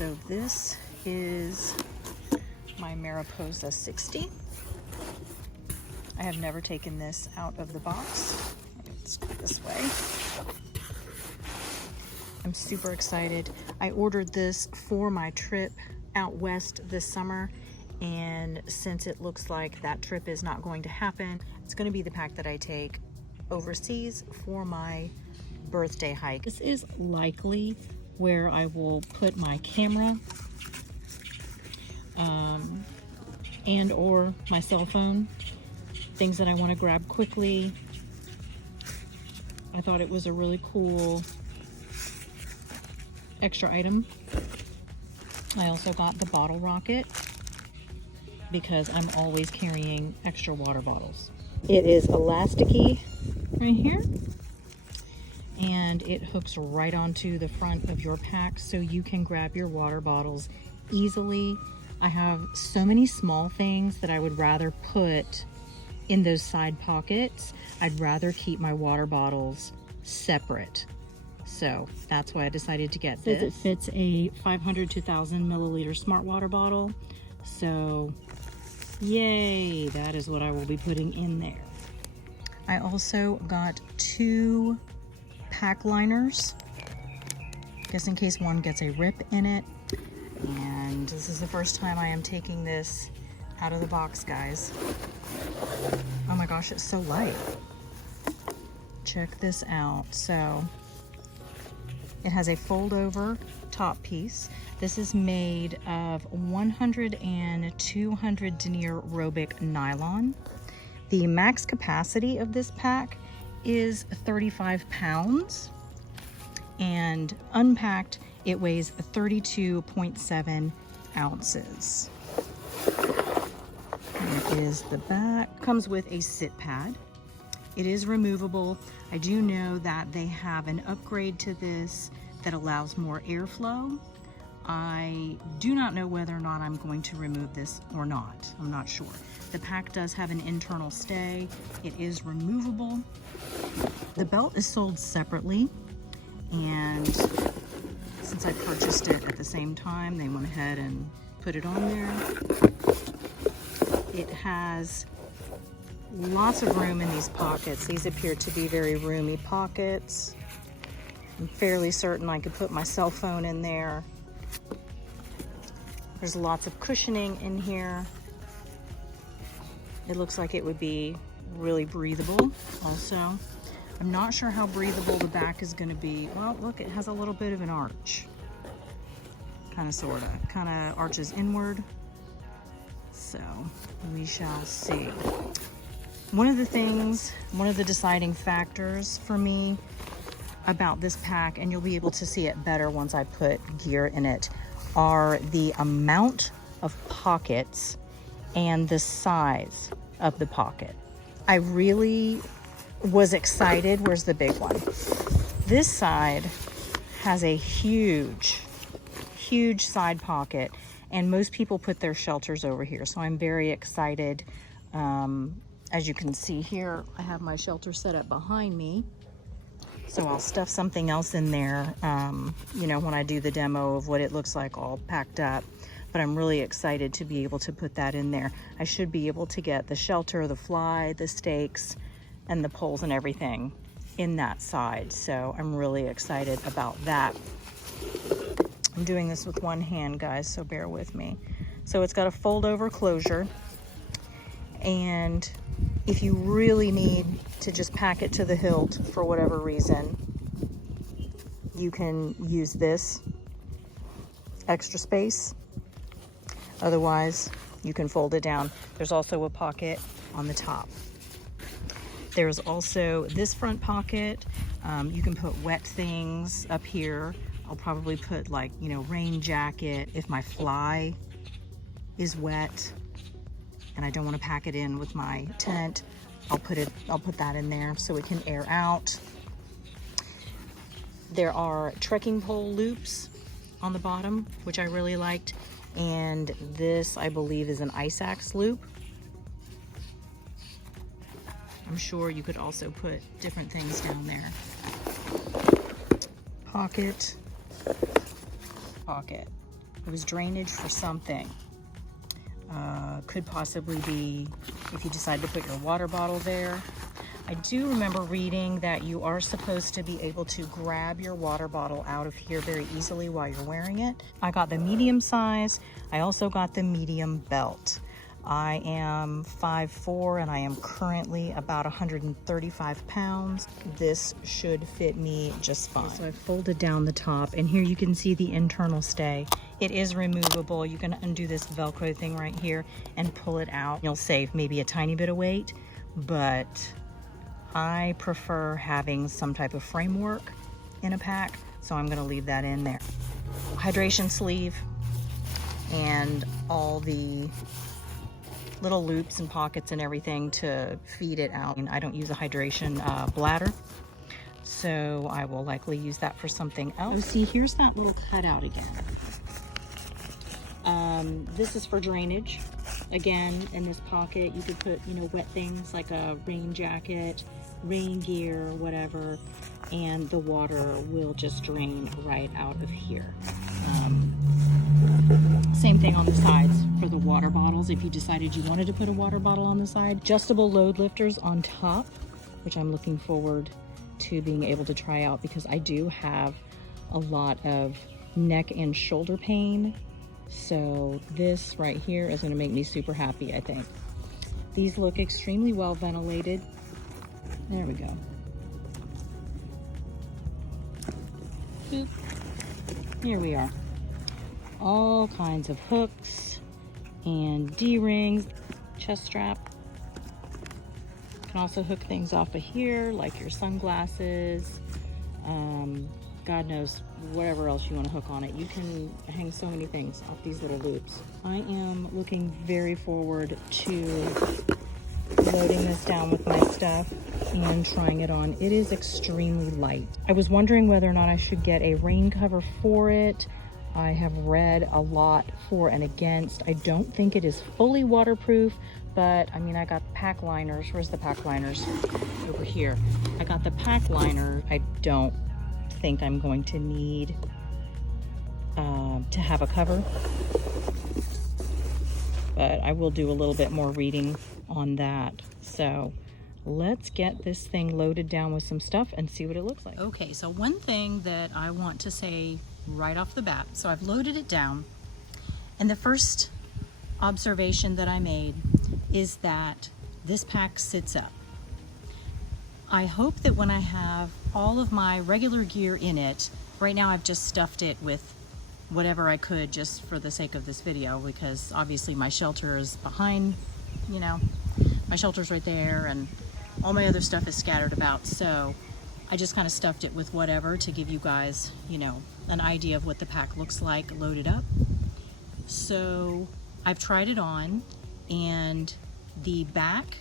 So this is my Mariposa 60. I have never taken this out of the box. Let's go this way. I'm super excited. I ordered this for my trip out west this summer, and since it looks like that trip is not going to happen, it's going to be the pack that I take overseas for my birthday hike. This is likely where I will put my camera and or my cell phone, things that I want to grab quickly. I thought it was a really cool extra item. I also got the bottle rocket because I'm always carrying extra water bottles. It is elasticy right here, and it hooks right onto the front of your pack so you can grab your water bottles easily. I have so many small things that I would rather put in those side pockets. I'd rather keep my water bottles separate. So that's why I decided to get this. It fits a 500 to 1,000 milliliter smart water bottle. So yay, that is what I will be putting in there. I also got 2 pack liners, just in case one gets a rip in it. And this is the first time I am taking this out of the box, guys. Oh my gosh, it's so light. Check this out. So it has a fold over top piece. This is made of 100 and 200 denier Robic nylon. The max capacity of this pack is 35 pounds, and unpacked it weighs 32.7 ounces. There is the back. Comes with a sit pad. It is removable. I do know that they have an upgrade to this that allows more airflow. I do not know whether or not I'm going to remove this or not. I'm not sure. The pack does have an internal stay. It is removable. The belt is sold separately, and since I purchased it at the same time, they went ahead and put it on there. It has lots of room in these pockets. These appear to be very roomy pockets. I'm fairly certain I could put my cell phone in there. There's lots of cushioning in here. It looks like it would be really breathable also. I'm not sure how breathable the back is going to be. Well, look, it has a little bit of an arch. Kind of arches inward. So we shall see. One of the deciding factors for me about this pack, and you'll be able to see it better once I put gear in it, are the amount of pockets and the size of the pocket. I really was excited. Where's the big one? This side has a huge side pocket, and most people put their shelters over here. So I'm very excited. As you can see here, I have my shelter set up behind me. So I'll stuff something else in there, you know, when I do the demo of what it looks like all packed up. But I'm really excited to be able to put that in there. I should be able to get the shelter, the fly, the stakes, and the poles and everything in that side. So I'm really excited about that. I'm doing this with one hand, guys, so bear with me. So it's got a fold over closure. And if you really need to just pack it to the hilt for whatever reason, you can use this extra space. Otherwise, you can fold it down. There's also a pocket on the top. There's also this front pocket. You can put wet things up here. I'll probably put, like, you know, rain jacket if my fly is wet and I don't want to pack it in with my tent. I'll put that in there so it can air out. There are trekking pole loops on the bottom, which I really liked. And this, I believe, is an ice axe loop. I'm sure you could also put different things down there. Pocket, pocket. It was drainage for something. Could possibly be if you decide to put your water bottle there. I do remember reading that you are supposed to be able to grab your water bottle out of here very easily while you're wearing it. I got the medium size. I also got the medium belt. I am 5'4" and I am currently about 135 pounds. This should fit me just fine. So I folded down the top, and here you can see the internal stay. It is removable. You can undo this Velcro thing right here and pull it out. You'll save maybe a tiny bit of weight, but I prefer having some type of framework in a pack, so I'm gonna leave that in there. Hydration sleeve and all the little loops and pockets and everything to feed it out. And I don't use a hydration bladder, so I will likely use that for something else. Oh, see, here's that little cutout again. This is for drainage. Again, in this pocket, you could put, you know, wet things like a rain jacket, rain gear, whatever, and the water will just drain right out of here. Same thing on the sides for the water bottles. If you decided you wanted to put a water bottle on the side, adjustable load lifters on top, which I'm looking forward to being able to try out because I do have a lot of neck and shoulder pain. So this right here is going to make me super happy, I think. These look extremely well ventilated. There we go. Boop. Here we are. All kinds of hooks and D-rings, chest strap. You can also hook things off of here, like your sunglasses, God knows whatever else you want to hook on it. You can hang so many things off these little loops. I am looking very forward to loading this down with my stuff and trying it on. It is extremely light. I was wondering whether or not I should get a rain cover for it. I have read a lot for and against. I don't think it is fully waterproof, but I mean, I got pack liners. Where's the pack liners? Over here. I got the pack liner. I don't think I'm going to need to have a cover, but I will do a little bit more reading on that. So let's get this thing loaded down with some stuff and see what it looks like. Okay, so one thing that I want to say right off the bat, so I've loaded it down, and the first observation that I made is that this pack sits up. I hope that when I have all of my regular gear in it, right now I've just stuffed it with whatever I could just for the sake of this video, because obviously my shelter is behind, you know, my shelter's right there and all my other stuff is scattered about. So I just kind of stuffed it with whatever to give you guys, you know, an idea of what the pack looks like loaded up. So I've tried it on, and the back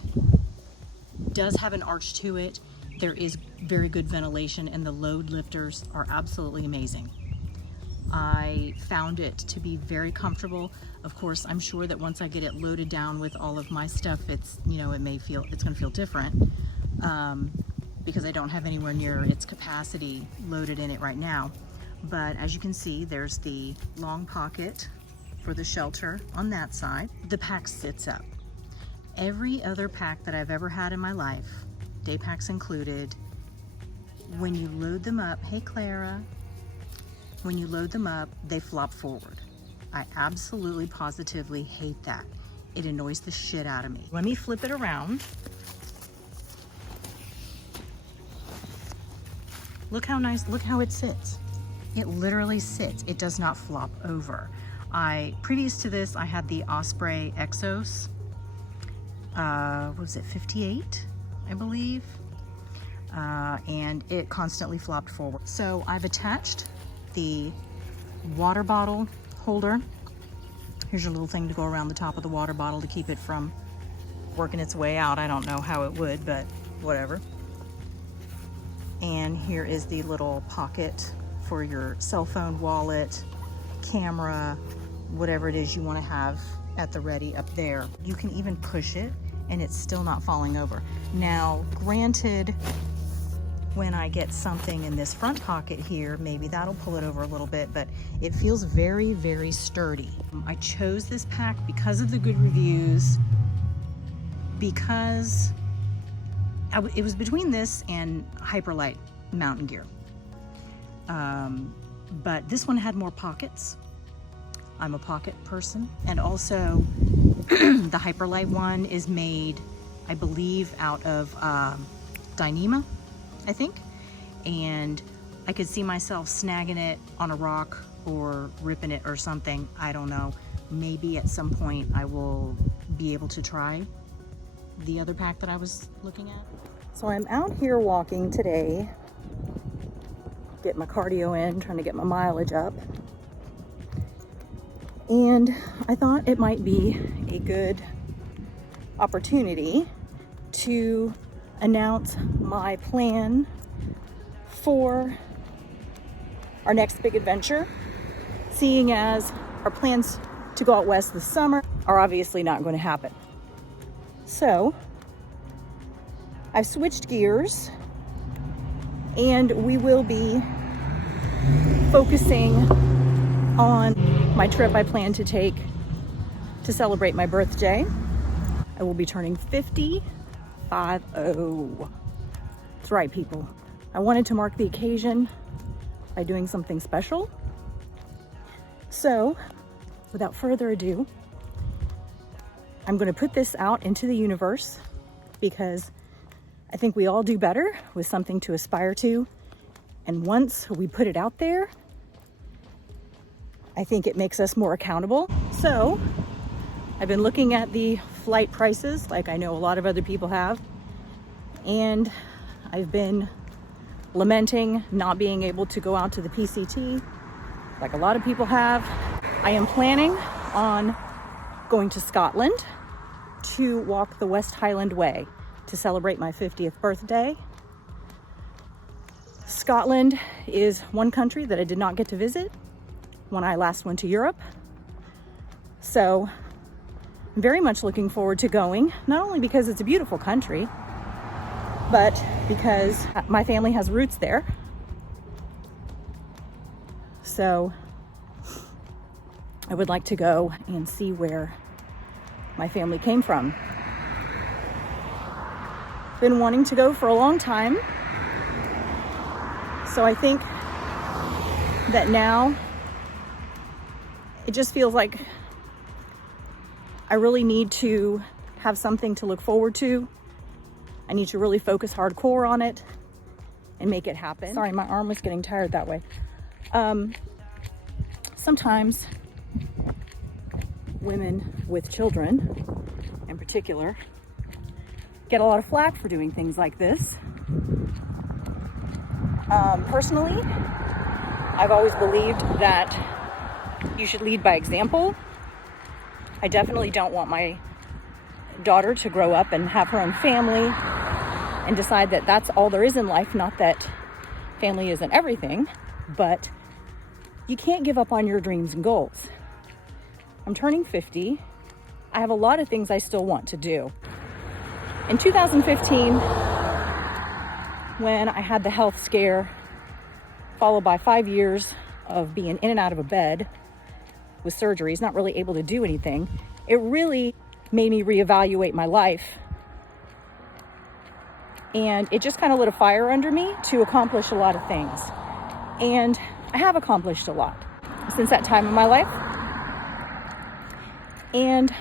does have an arch to it. There is very good ventilation, and the load lifters are absolutely amazing. I found it to be very comfortable. Of course, I'm sure that once I get it loaded down with all of my stuff, it's, you know, it's gonna feel different because I don't have anywhere near its capacity loaded in it right now. But as you can see, there's the long pocket for the shelter on that side. The pack sits up. Every other pack that I've ever had in my life, day packs included, when you load them up, hey Clara, when you load them up, they flop forward. I absolutely positively hate that. It annoys the shit out of me. Let me flip it around. Look how nice, look how it sits. It literally sits. It does not flop over. Previous to this, I had the Osprey Exos. What was it, 58, I believe? And it constantly flopped forward. So I've attached the water bottle holder. Here's your little thing to go around the top of the water bottle to keep it from working its way out. I don't know how it would, but whatever. And here is the little pocket for your cell phone, wallet, camera, whatever it is you want to have at the ready up there. You can even push it and it's still not falling over. Now, granted, when I get something in this front pocket here, maybe that'll pull it over a little bit, but it feels very, very sturdy. I chose this pack because of the good reviews, because it was between this and Hyperlight mountain gear. But this one had more pockets. I'm a pocket person. And also the Hyperlight one is made, I believe, out of Dyneema, I think. And I could see myself snagging it on a rock or ripping it or something. I don't know. Maybe at some point I will be able to try the other pack that I was looking at. So I'm out here walking today, get my cardio in, trying to get my mileage up. And I thought it might be a good opportunity to announce my plan for our next big adventure, seeing as our plans to go out west this summer are obviously not going to happen. So I've switched gears and we will be focusing on my trip I plan to take to celebrate my birthday. I will be turning 50. That's right, people. I wanted to mark the occasion by doing something special. So, without further ado, I'm going to put this out into the universe because I think we all do better with something to aspire to. And once we put it out there, I think it makes us more accountable. So I've been looking at the flight prices like I know a lot of other people have. And I've been lamenting not being able to go out to the PCT like a lot of people have. I am planning on going to Scotland to walk the West Highland Way to celebrate my 50th birthday. Scotland is one country that I did not get to visit when I last went to Europe. So I'm very much looking forward to going, not only because it's a beautiful country, but because my family has roots there. So I would like to go and see where my family came from. Been wanting to go for a long time. So I think that now it just feels like I really need to have something to look forward to. I need to really focus hardcore on it and make it happen. Sorry, my arm was getting tired that way. Sometimes women with children in particular get a lot of flack for doing things like this. Personally, I've always believed that you should lead by example. I definitely don't want my daughter to grow up and have her own family and decide that that's all there is in life. Not that family isn't everything, but you can't give up on your dreams and goals. I'm turning 50. I have a lot of things I still want to do. In 2015, when I had the health scare, followed by 5 years of being in and out of a bed with surgeries, not really able to do anything, it really made me reevaluate my life. And it just kind of lit a fire under me to accomplish a lot of things. And I have accomplished a lot since that time in my life. And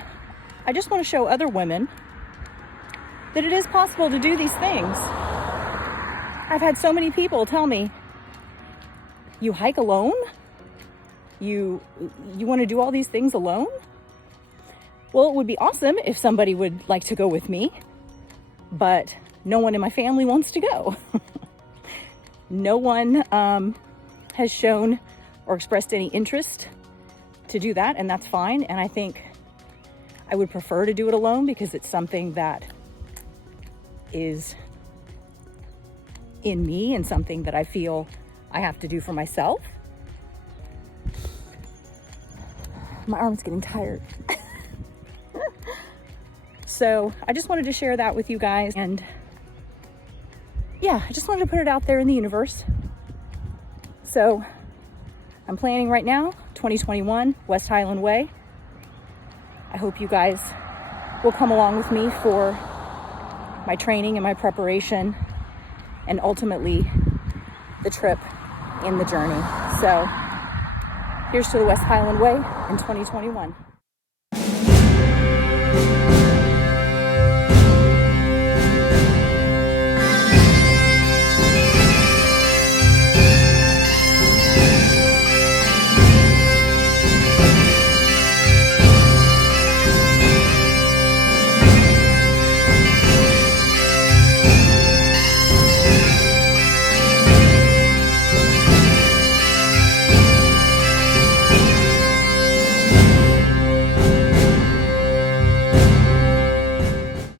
I just want to show other women that it is possible to do these things. I've had so many people tell me, you hike alone? You want to do all these things alone? Well, it would be awesome if somebody would like to go with me, but no one in my family wants to go. No one has shown or expressed any interest to do that, and that's fine. And I think I would prefer to do it alone because it's something that is in me and something that I feel I have to do for myself. My arm's getting tired. So I just wanted to share that with you guys. And yeah, yeah, I just wanted to put it out there in the universe. So I'm planning right now, 2021, West Highland Way. I hope you guys will come along with me for my training and my preparation, and ultimately the trip and the journey. So here's to the West Highland Way in 2021.